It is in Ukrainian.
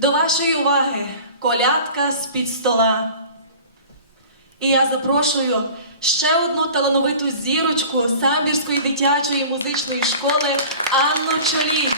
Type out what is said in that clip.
До вашої уваги колядка з-під стола. І я запрошую ще одну талановиту зірочку самбірської дитячої музичної школи Анну Чолі.